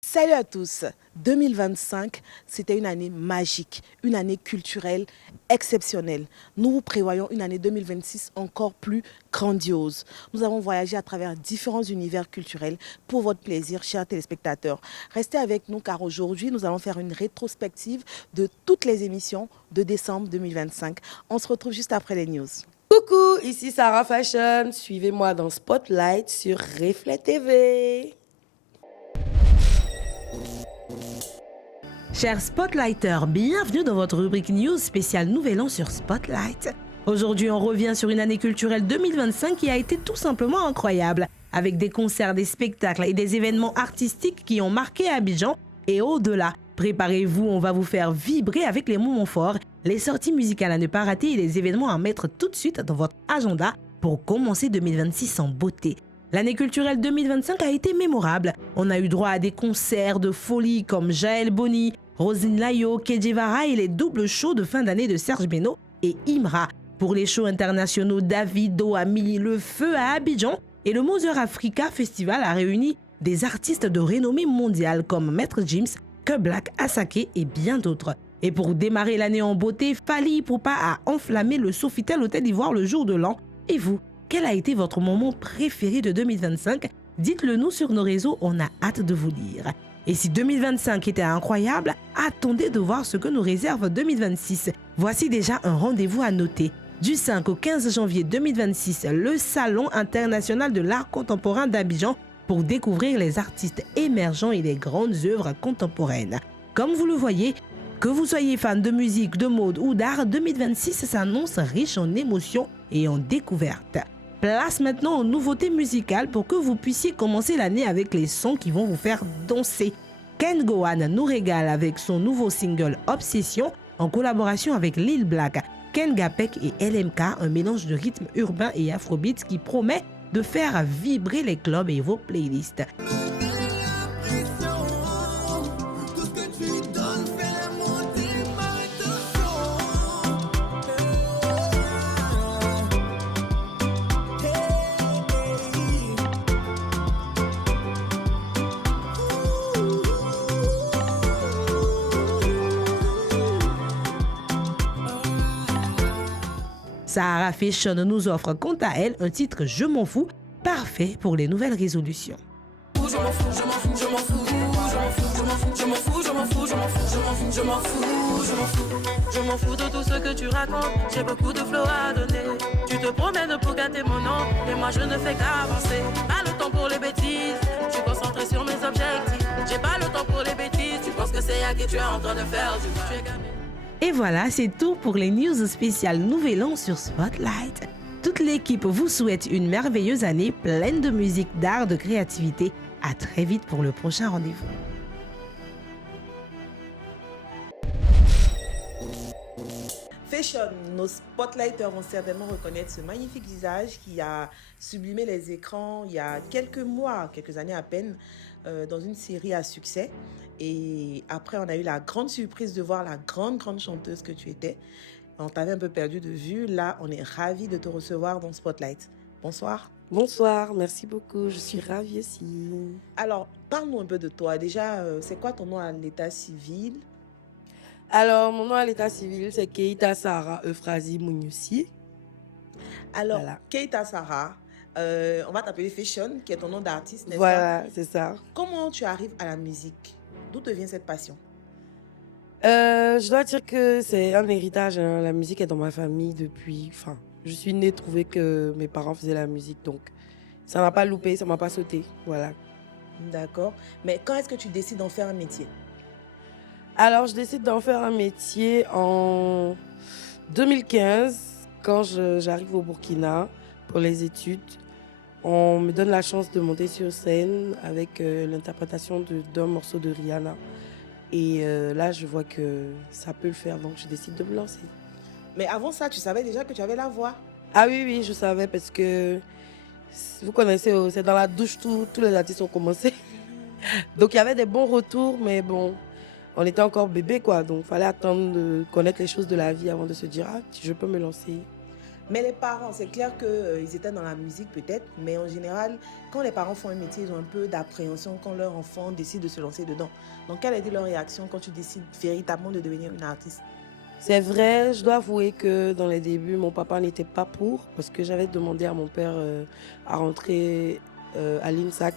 Salut à tous. 2025, c'était une année magique, une année culturelle exceptionnelle. Nous vous prévoyons une année 2026 encore plus grandiose. Nous avons voyagé à travers différents univers culturels pour votre plaisir, chers téléspectateurs. Restez avec nous car aujourd'hui, nous allons faire une rétrospective de toutes les émissions de décembre 2025. On se retrouve juste après les news. Coucou, ici Sarah Fashion. Suivez-moi dans Spotlight sur Reflet TV. Chers Spotlighters, bienvenue dans votre rubrique news spéciale Nouvel An sur Spotlight. Aujourd'hui, on revient sur une année culturelle 2025 qui a été tout simplement incroyable, avec des concerts, des spectacles et des événements artistiques qui ont marqué Abidjan et au-delà. Préparez-vous, on va vous faire vibrer avec les moments forts, les sorties musicales à ne pas rater et les événements à mettre tout de suite dans votre agenda pour commencer 2026 en beauté. L'année culturelle 2025 a été mémorable. On a eu droit à des concerts de folie comme Jaël Boni, Rosine Layo, Kedjevara et les doubles shows de fin d'année de Serge Beno et Imra. Pour les shows internationaux, Davido a mis le feu à Abidjan et le Mother Africa Festival a réuni des artistes de renommée mondiale comme Maître Gims, Black, Asake et bien d'autres. Et pour démarrer l'année en beauté, Fally Ipupa a enflammé le Sofitel Hôtel d'Ivoire le jour de l'an. Et vous, quel a été votre moment préféré de 2025? Dites-le nous sur nos réseaux, on a hâte de vous lire. Et si 2025 était incroyable, attendez de voir ce que nous réserve 2026. Voici déjà un rendez-vous à noter. Du 5 au 15 janvier 2026, le Salon international de l'art contemporain d'Abidjan pour découvrir les artistes émergents et les grandes œuvres contemporaines. Comme vous le voyez, que vous soyez fan de musique, de mode ou d'art, 2026 s'annonce riche en émotions et en découvertes. Place maintenant aux nouveautés musicales pour que vous puissiez commencer l'année avec les sons qui vont vous faire danser. Ken Gohan nous régale avec son nouveau single Obsession en collaboration avec Lil Black, Ken Gapek et LMK, un mélange de rythme urbain et afrobeat qui promet de faire vibrer les clubs et vos playlists. Sarah Fashion nous offre quant à elle un titre Je m'en fous, parfait pour les nouvelles résolutions. Je m'en fous de tout ce que tu racontes, j'ai beaucoup de flow à donner. Tu te promènes pour gâter mon nom, et moi je ne fais qu'avancer. Pas le temps pour les bêtises, je suis concentré sur mes objectifs. J'ai pas le temps pour les bêtises, tu penses que c'est à qui tu es en train de faire du mal. Et voilà, c'est tout pour les news spéciales Nouvel An sur Spotlight. Toute l'équipe vous souhaite une merveilleuse année pleine de musique, d'art, de créativité. À très vite pour le prochain rendez-vous. Fashion, nos spotlighters vont certainement reconnaître ce magnifique visage qui a sublimé les écrans il y a quelques mois, quelques années à peine, dans une série à succès. Et après, on a eu la grande surprise de voir la grande chanteuse que tu étais. On t'avait un peu perdu de vue. Là, on est ravis de te recevoir dans Spotlight. Bonsoir. Bonsoir, merci beaucoup, je suis ravie aussi. Alors, parle-nous un peu de toi. Déjà, c'est quoi ton nom à l'état civil? Alors, mon nom à l'état civil, c'est Keita Sarah Euphrasie Mouniussi. Alors, Voilà. Keita Sarah, on va t'appeler Fashion, qui est ton nom d'artiste, n'est-ce pas? Voilà, c'est ça. Comment tu arrives à la musique? D'où te vient cette passion? Je dois dire que c'est un héritage, hein. La musique est dans ma famille depuis... Enfin, je suis née trouver que mes parents faisaient la musique, donc ça m'a pas loupé, ça m'a pas sauté, voilà. D'accord. Mais quand est-ce que tu décides d'en faire un métier? Alors, je décide d'en faire un métier en 2015, quand j'arrive au Burkina pour les études. On me donne la chance de monter sur scène avec l'interprétation d'un morceau de Rihanna. Et là, je vois que ça peut le faire, donc je décide de me lancer. Mais avant ça, tu savais déjà que tu avais la voix? Ah oui, oui, je savais parce que vous connaissez, c'est dans la douche, tous les artistes ont commencé. Donc il y avait des bons retours, mais bon, on était encore bébé, quoi. Donc il fallait attendre de connaître les choses de la vie avant de se dire, ah, je peux me lancer. Mais les parents, c'est clair qu'ils étaient dans la musique peut-être, mais en général, quand les parents font un métier, ils ont un peu d'appréhension quand leur enfant décide de se lancer dedans. Donc, quelle a été leur réaction quand tu décides véritablement de devenir une artiste? C'est vrai, je dois avouer que dans les débuts, mon papa n'était pas pour, parce que j'avais demandé à mon père à rentrer à l'INSAC,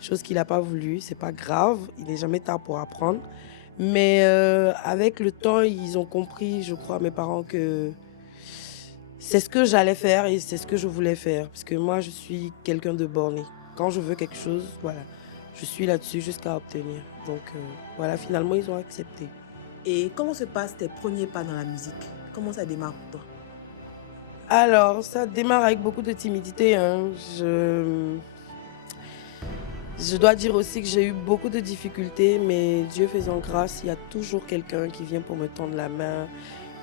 chose qu'il n'a pas voulu. C'est pas grave, il n'est jamais tard pour apprendre. Mais avec le temps, ils ont compris, je crois, mes parents, que c'est ce que j'allais faire et c'est ce que je voulais faire. Parce que moi, je suis quelqu'un de borné. Quand je veux quelque chose, voilà, je suis là-dessus jusqu'à obtenir. Donc voilà, finalement, ils ont accepté. Et comment se passent tes premiers pas dans la musique? Comment ça démarre pour toi? Alors, ça démarre avec beaucoup de timidité, hein. Je dois dire aussi que j'ai eu beaucoup de difficultés, mais Dieu faisant grâce, il y a toujours quelqu'un qui vient pour me tendre la main.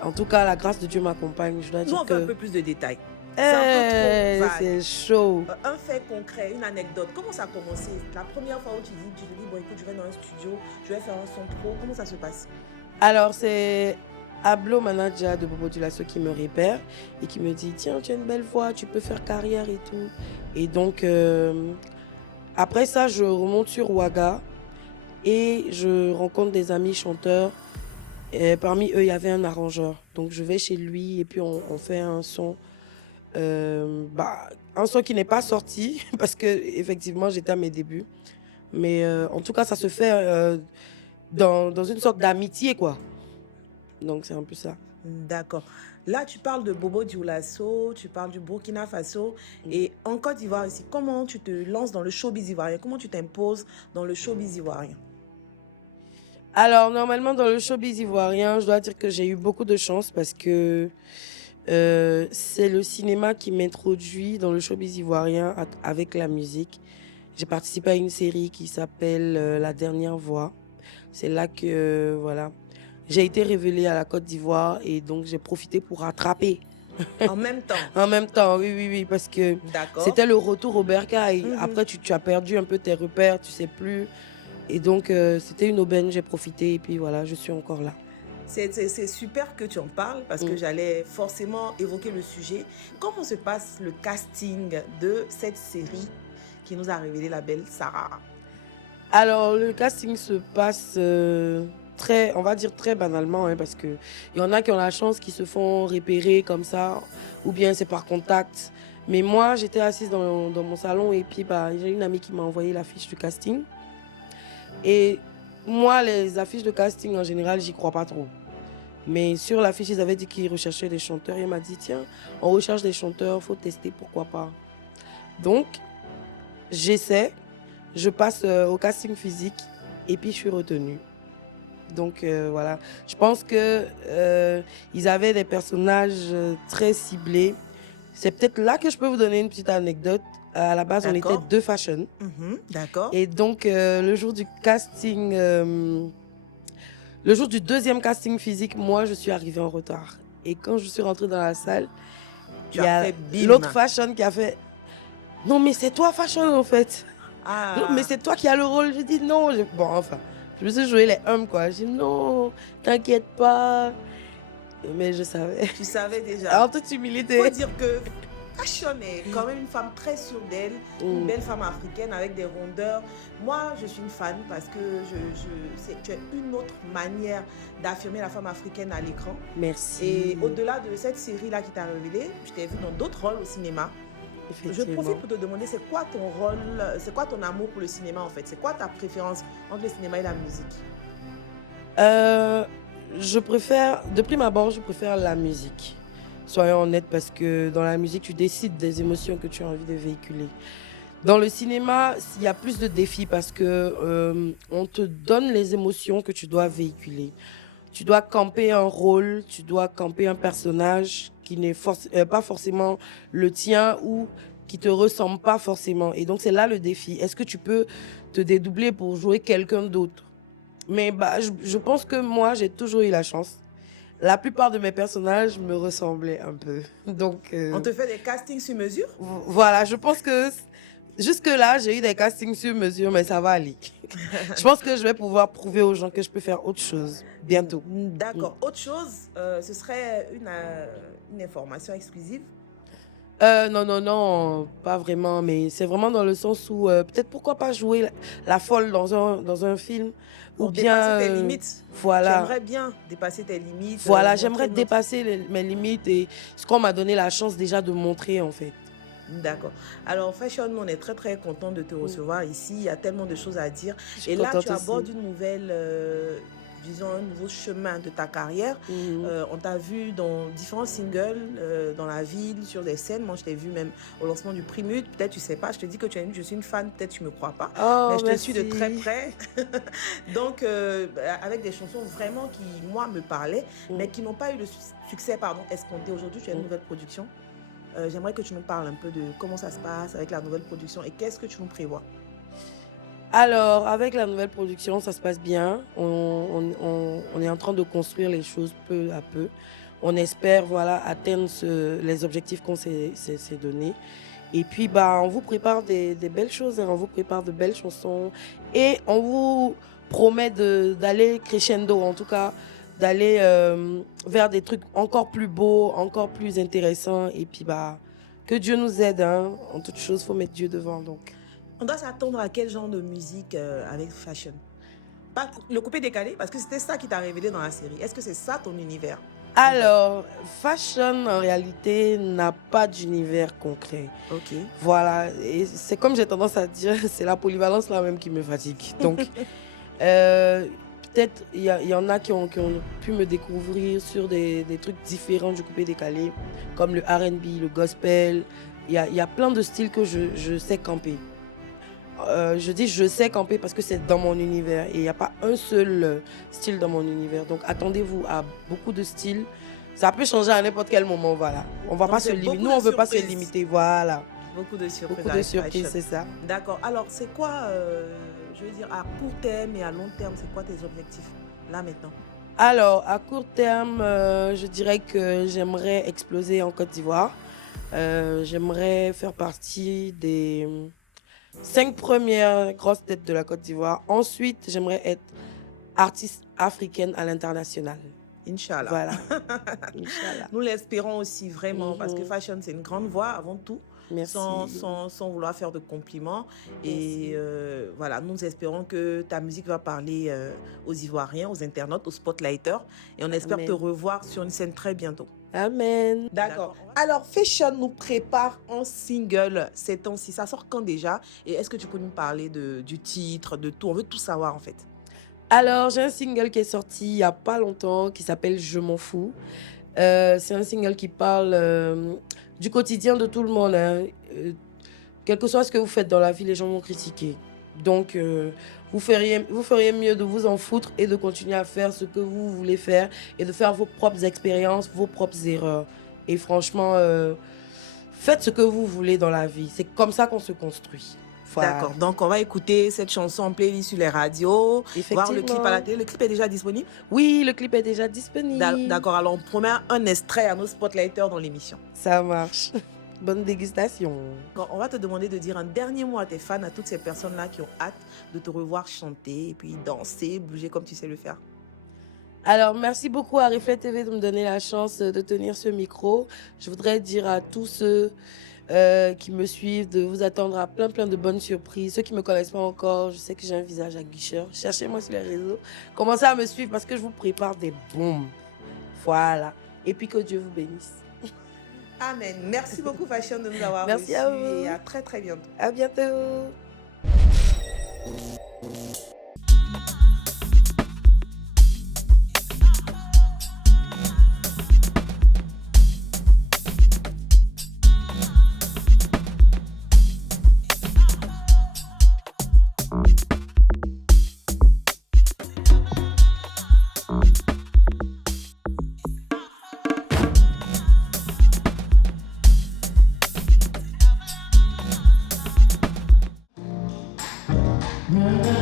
En tout cas, la grâce de Dieu m'accompagne. Je dois Nous, dire on veut un que peu plus de détails. Eh, C'est un peu trop vague. c'est chaud. Un fait concret, une anecdote. Comment ça a commencé? La première fois où tu te dis, bon, écoute, je vais dans un studio, je vais faire un son pro. Comment ça se passe? Alors, c'est Ablo Manager de Bobo Dioulasso qui me repère et qui me dit, tiens, tu as une belle voix, tu peux faire carrière et tout. Et donc, après ça, je remonte sur Ouaga et je rencontre des amis chanteurs. Et parmi eux, il y avait un arrangeur. Donc, je vais chez lui et puis on fait un son. Un son qui n'est pas sorti parce que effectivement j'étais à mes débuts. Mais en tout cas, ça se fait dans une sorte d'amitié, quoi. Donc, c'est un peu ça. D'accord. Là, tu parles de Bobo Dioulasso, tu parles du Burkina Faso. Et en Côte d'Ivoire ici, comment tu te lances dans le showbiz ivoirien? Comment tu t'imposes dans le showbiz ivoirien? Alors, normalement, dans le showbiz ivoirien, je dois dire que j'ai eu beaucoup de chance parce que c'est le cinéma qui m'introduit dans le showbiz ivoirien avec la musique. J'ai participé à une série qui s'appelle La Dernière Voix. C'est là que, voilà, j'ai été révélée à la Côte d'Ivoire et donc j'ai profité pour rattraper. En même temps? En même temps, oui, parce que D'accord. c'était le retour au bercail. Après, tu as perdu un peu tes repères, tu sais plus. Et donc, c'était une aubaine, j'ai profité et puis voilà, je suis encore là. C'est super que tu en parles parce que j'allais forcément évoquer le sujet. Comment se passe le casting de cette série qui nous a révélé la belle Sarah? Alors, le casting se passe on va dire très banalement, hein, parce qu'il y en a qui ont la chance, qui se font repérer comme ça, ou bien c'est par contact. Mais moi, j'étais assise dans mon salon et puis j'ai une amie qui m'a envoyé l'affiche du casting. Et moi, les affiches de casting, en général, j'y crois pas trop. Mais sur l'affiche, ils avaient dit qu'ils recherchaient des chanteurs. Et elle m'a dit, tiens, on recherche des chanteurs, il faut tester, pourquoi pas. Donc, j'essaie, je passe au casting physique et puis je suis retenue. Donc, voilà. Je pense qu'ils avaient des personnages très ciblés. C'est peut-être là que je peux vous donner une petite anecdote. À la base, on était 2 fashion. D'accord. Et donc, le jour du casting, le jour du deuxième casting physique, moi, je suis arrivée en retard. Et quand je suis rentrée dans la salle, il y a l'autre fashion qui a fait « Non, mais c'est toi fashion, en fait. Ah. Non, mais c'est toi qui as le rôle. » J'ai dit « Non. » Bon, enfin, je me suis joué les hommes, quoi. J'ai dit « Non, t'inquiète pas. » Mais je savais. Tu savais déjà. En toute humilité. Il faut dire que Fashion est quand même une femme très sûre d'elle, une belle femme africaine avec des rondeurs. Moi, je suis une fan parce que tu as une autre manière d'affirmer la femme africaine à l'écran. Merci. Et au-delà de cette série-là qui t'a révélée, je t'ai vu dans d'autres rôles au cinéma. Je profite pour te demander, c'est quoi ton rôle, c'est quoi ton amour pour le cinéma en fait? C'est quoi ta préférence entre le cinéma et la musique? Je préfère, de prime abord, je préfère la musique. Soyons honnêtes, parce que dans la musique, tu décides des émotions que tu as envie de véhiculer. Dans le cinéma, il y a plus de défis parce que on te donne les émotions que tu dois véhiculer. Tu dois camper un rôle, tu dois camper un personnage qui n'est pas forcément le tien ou qui te ressemble pas forcément. Et donc, c'est là le défi. Est-ce que tu peux te dédoubler pour jouer quelqu'un d'autre? Mais je pense que moi, j'ai toujours eu la chance. La plupart de mes personnages me ressemblaient un peu. Donc, on te fait des castings sur mesure? Voilà, je pense que Jusque-là, j'ai eu des castings sur mesure, mais ça va aller. Je pense que je vais pouvoir prouver aux gens que je peux faire autre chose bientôt. D'accord. Autre chose, ce serait une information exclusive. Non, pas vraiment, mais c'est vraiment dans le sens où peut-être pourquoi pas jouer la folle dans un film ou Pour bien dépasser tes limites. voilà. J'aimerais bien dépasser tes limites. Voilà, montrer j'aimerais notre- dépasser mes limites et ce qu'on m'a donné la chance déjà de montrer en fait. D'accord. Alors, Fashion, nous, on est très, très content de te recevoir ici. Il y a tellement de choses à dire. Je suis Et là, contente tu abordes aussi. une nouvelle, disons, un nouveau chemin de ta carrière. On t'a vu dans différents singles, dans la ville, sur des scènes. Moi, je t'ai vu même au lancement du Primute. Peut-être, tu sais pas, je te dis que je suis une fan. Peut-être, tu me crois pas. Oh, Mais je te merci. suis de très près. Donc, avec des chansons vraiment qui, moi, me parlaient, mais qui n'ont pas eu le succès escompté. Aujourd'hui, tu as une nouvelle production. J'aimerais que tu nous parles un peu de comment ça se passe avec la nouvelle production et qu'est-ce que tu nous prévois. Alors, avec la nouvelle production, ça se passe bien. On est en train de construire les choses peu à peu. On espère atteindre les objectifs qu'on s'est donnés. Et puis, on vous prépare des belles choses, hein. On vous prépare de belles chansons. Et on vous promet d'aller crescendo, en tout cas, d'aller vers des trucs encore plus beaux, encore plus intéressants. Et puis, que Dieu nous aide, hein. En toute chose, il faut mettre Dieu devant, donc. On doit s'attendre à quel genre de musique avec Fashion? Pas le coupé décalé, parce que c'était ça qui t'a révélé dans la série. Est-ce que c'est ça ton univers? Alors, Fashion, en réalité, n'a pas d'univers concret. Ok. Voilà, et c'est comme j'ai tendance à dire, c'est la polyvalence là même qui me fatigue. Donc, peut-être il y en a qui ont pu me découvrir sur des trucs différents du coupé décalé, comme le R&B, le gospel. Il y a plein de styles que je sais camper. Je dis je sais camper parce que c'est dans mon univers et il n'y a pas un seul style dans mon univers. Donc attendez-vous à beaucoup de styles. Ça peut changer à n'importe quel moment, voilà. On va Donc, pas c'est se limiter. beaucoup Nous, de on veut pas se surprises. limiter, voilà. Beaucoup de surprises. Beaucoup de avec surprises, Fashion. c'est ça. D'accord. Alors, c'est quoi, je veux dire, à court terme et à long terme, c'est quoi tes objectifs, là, maintenant? Alors, à court terme, je dirais que j'aimerais exploser en Côte d'Ivoire. J'aimerais faire partie des 5 premières grosses têtes de la Côte d'Ivoire. Ensuite, j'aimerais être artiste africaine à l'international. Inch'Allah. Voilà. Inch'Allah. Nous l'espérons aussi vraiment, parce que Fashion, c'est une grande voix avant tout. Merci. Sans vouloir faire de compliments. Et voilà, nous espérons que ta musique va parler aux Ivoiriens, aux internautes, aux spotlighters. Et on espère Amen. te revoir sur une scène très bientôt. Amen. D'accord. Alors, Fashion nous prépare un single ces temps-ci. Ça sort quand déjà? Et est-ce que tu peux nous parler du titre, de tout? On veut tout savoir en fait. Alors, j'ai un single qui est sorti il n'y a pas longtemps qui s'appelle Je m'en fous. C'est un single qui parle du quotidien de tout le monde, hein. Quel que soit ce que vous faites dans la vie, les gens vont critiquer. Donc, vous feriez mieux de vous en foutre et de continuer à faire ce que vous voulez faire et de faire vos propres expériences, vos propres erreurs. Et franchement, faites ce que vous voulez dans la vie. C'est comme ça qu'on se construit. Voilà. D'accord. Donc, on va écouter cette chanson en playlist sur les radios, voir le clip à la télé. Le clip est déjà disponible? Oui, le clip est déjà disponible. D'accord. Alors, on promet un extrait à nos spotlighters dans l'émission. Ça marche. Bonne dégustation. On va te demander de dire un dernier mot à tes fans, à toutes ces personnes-là qui ont hâte de te revoir chanter et puis danser, bouger comme tu sais le faire. Alors, merci beaucoup à Reflet TV de me donner la chance de tenir ce micro. Je voudrais dire à tous ceux qui me suivent de vous attendre à plein de bonnes surprises. Ceux qui ne me connaissent pas encore, je sais que j'ai un visage aguicheur. Cherchez-moi sur les réseaux. Commencez à me suivre parce que je vous prépare des bombes. Voilà. Et puis que Dieu vous bénisse. Amen. Merci beaucoup, Fashion, de nous avoir Merci à reçus vous. et à très, très bientôt. À bientôt. Mmh.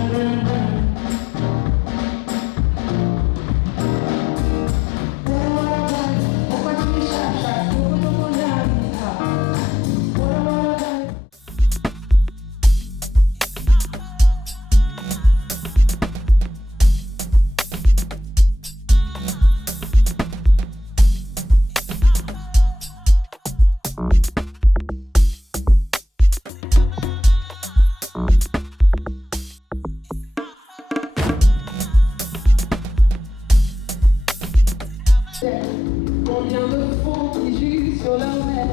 Combien de faux qui jugent sur leur mère,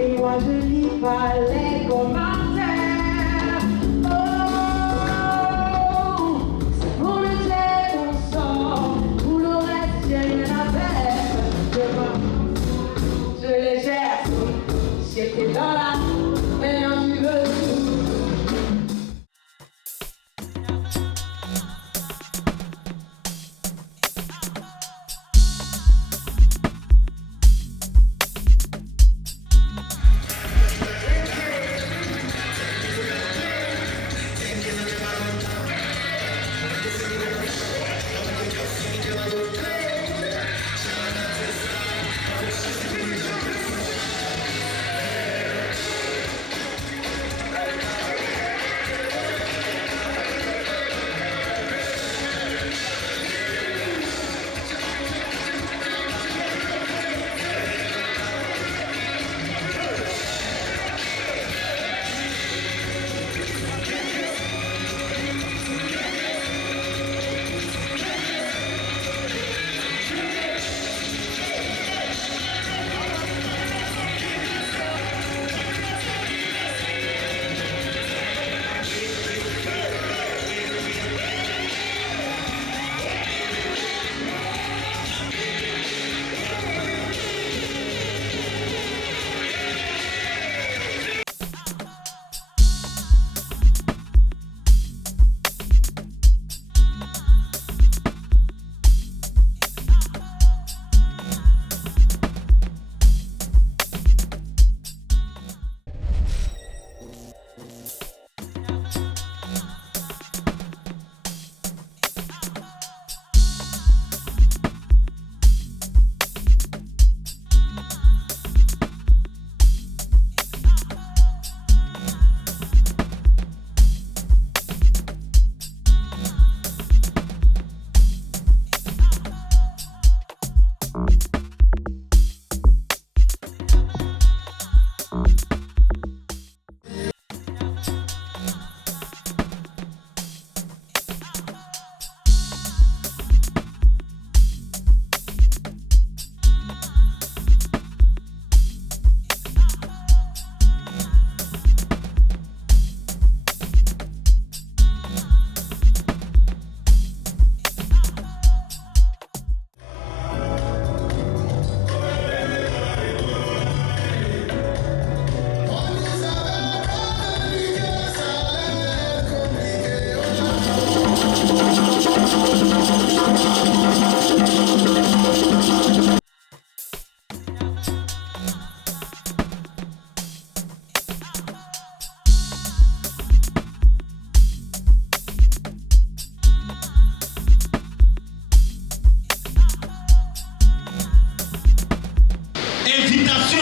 et moi je lis pas les commentaires. Oh, c'est pour le jet qu'on sort, pour le reste j'ai rien à faire. Je les gère, j'étais dans la maintenant tu veux tout.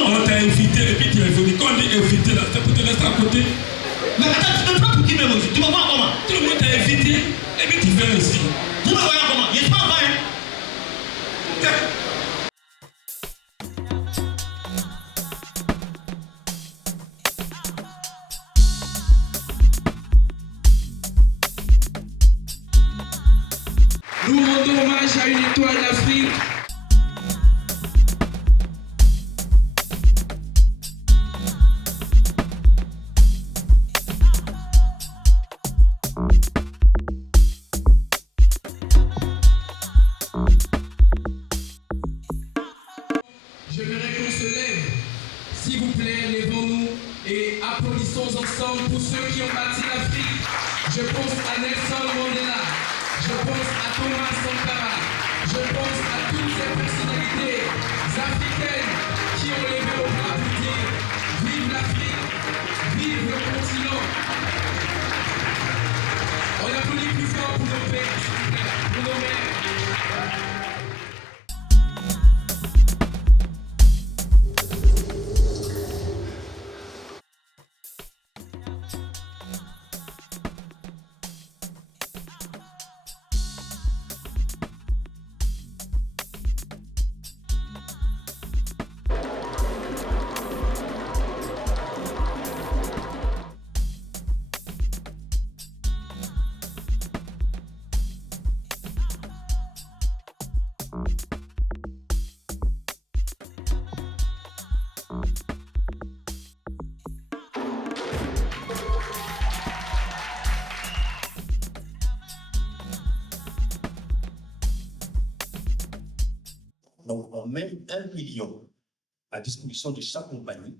On t'a invité et puis tu es venu. Quand on dit invité là, c'est pour te laisser à côté. Mais attends, tu ne pas pour qui même aussi. Tu me vois comment? Tout le monde t'a invité et puis tu viens ici. Vous me voyez comment? Il n'est pas en bas, hein? Nous rendons hommage à une étoile d'Afrique. J'aimerais qu'on se lève. S'il vous plaît, levons-nous et applaudissons ensemble pour ceux qui ont bâti l'Afrique. Je pense à Nelson Mandela. Je pense à Thomas Sankara. Je pense à toutes ces personnalités africaines qui ont levé au bras pour dire vive l'Afrique, vive le continent. On applaudit plus fort pour nos pères, s'il vous plaît, pour nos mères. Donc, on met 1 million à disposition de chaque compagnie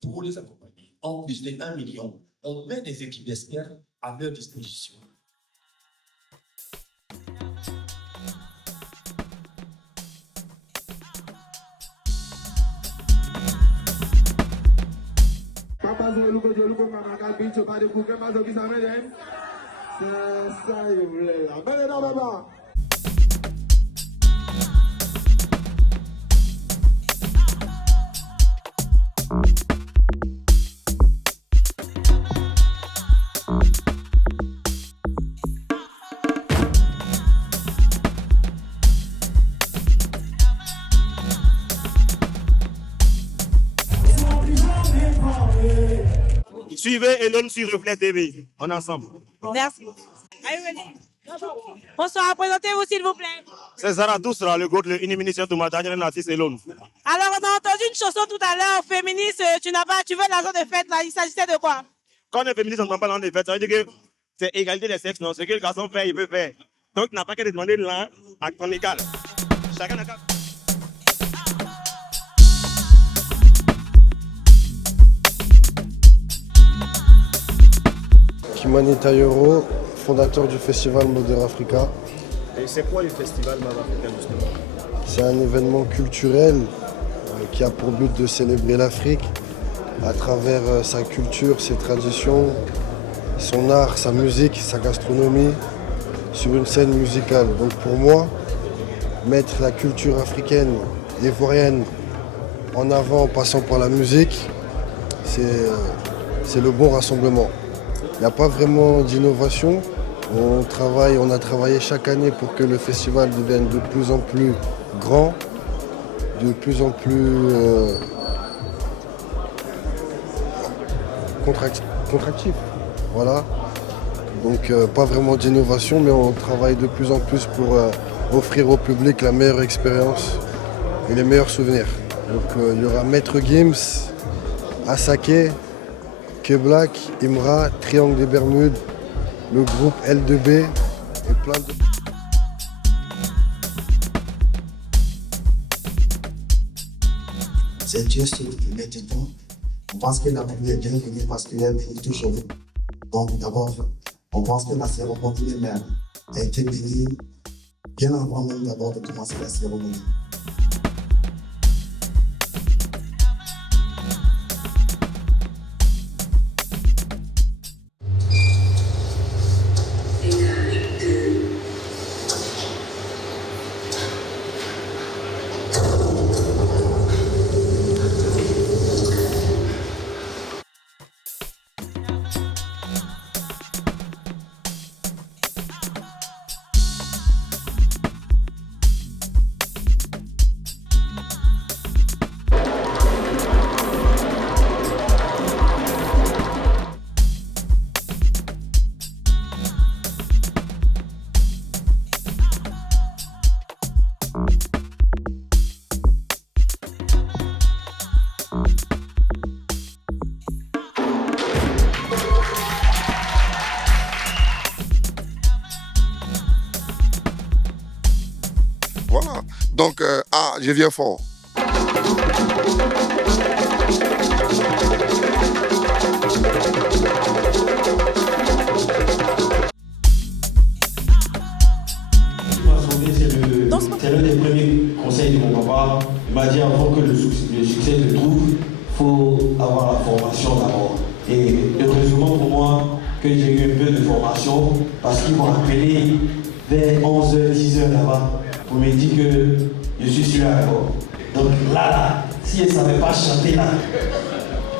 pour les accompagner. En plus des 1 million, on met des équipes d'experts à leur disposition. Suivez Elon sur Reflet TV. On est ensemble. Merci. Bonsoir, présentez-vous s'il vous plaît. C'est Zarathustra, le GOAT, le Iniminition de Matania, l'artiste Elon. Alors, on a entendu une chanson tout à l'heure, féministe, tu veux l'argent de fête, là, il s'agissait de quoi? Quand on est féministe, on n'entend pas l'argent de fête, ça veut dire que c'est égalité des sexes, non? Ce que le garçon fait, il peut faire. Donc, il n'a pas qu'à demander l'un à ton égal. Chacun n'a qu'à... Kimani Tayoro, fondateur du festival Modern Africa. Et c'est quoi le festival Modern Africa justement? C'est un événement culturel qui a pour but de célébrer l'Afrique à travers sa culture, ses traditions, son art, sa musique, sa gastronomie sur une scène musicale. Donc pour moi, mettre la culture africaine, ivoirienne en avant en passant par la musique, c'est le bon rassemblement. Il n'y a pas vraiment d'innovation. On a travaillé chaque année pour que le festival devienne de plus en plus grand, de plus en plus contractif. Voilà. Donc pas vraiment d'innovation, mais on travaille de plus en plus pour offrir au public la meilleure expérience et les meilleurs souvenirs. Donc il y aura Maître Gims, Asake, K-Black, Imra, Triangle des Bermudes, le groupe L2B et plein de... C'est juste maintenant. On pense que la pluie est bien venue parce qu'il est tout chaud. Donc d'abord, on pense que la cérémonie même a été bénie bien avant même d'abord de commencer la cérémonie. Voilà. Donc, je viens fort. C'est l'un des premiers conseils de mon papa. Il m'a dit avant que le succès te trouve, il faut avoir la formation d'abord. Et heureusement pour moi que j'ai eu un peu de formation parce qu'ils m'ont appelé vers 11h, 10h là-bas pour me dire que je suis sur l'accord. Donc là, si je ne savais pas chanter là,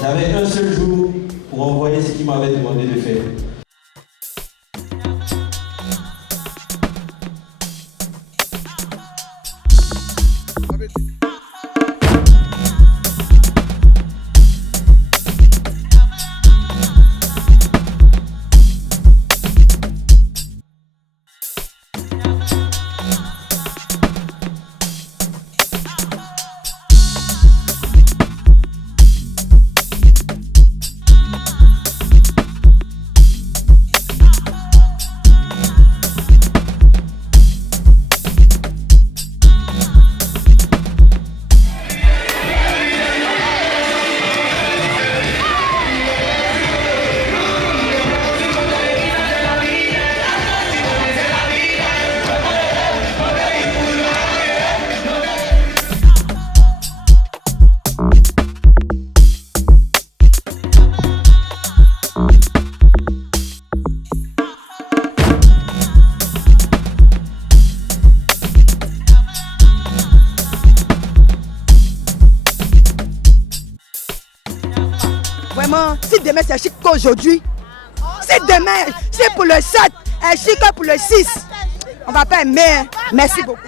j'avais un seul jour pour envoyer ce qu'il m'avait demandé de faire. vraiment, si demain c'est chic qu'aujourd'hui, si demain, c'est pour le 7, est chic que pour le 6, on va pas aimer. Merci beaucoup.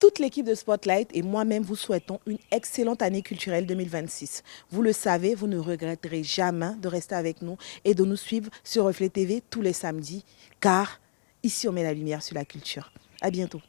Toute l'équipe de Spotlight et moi-même vous souhaitons une excellente année culturelle 2026. Vous le savez, vous ne regretterez jamais de rester avec nous et de nous suivre sur Reflet TV tous les samedis, car ici on met la lumière sur la culture. À bientôt.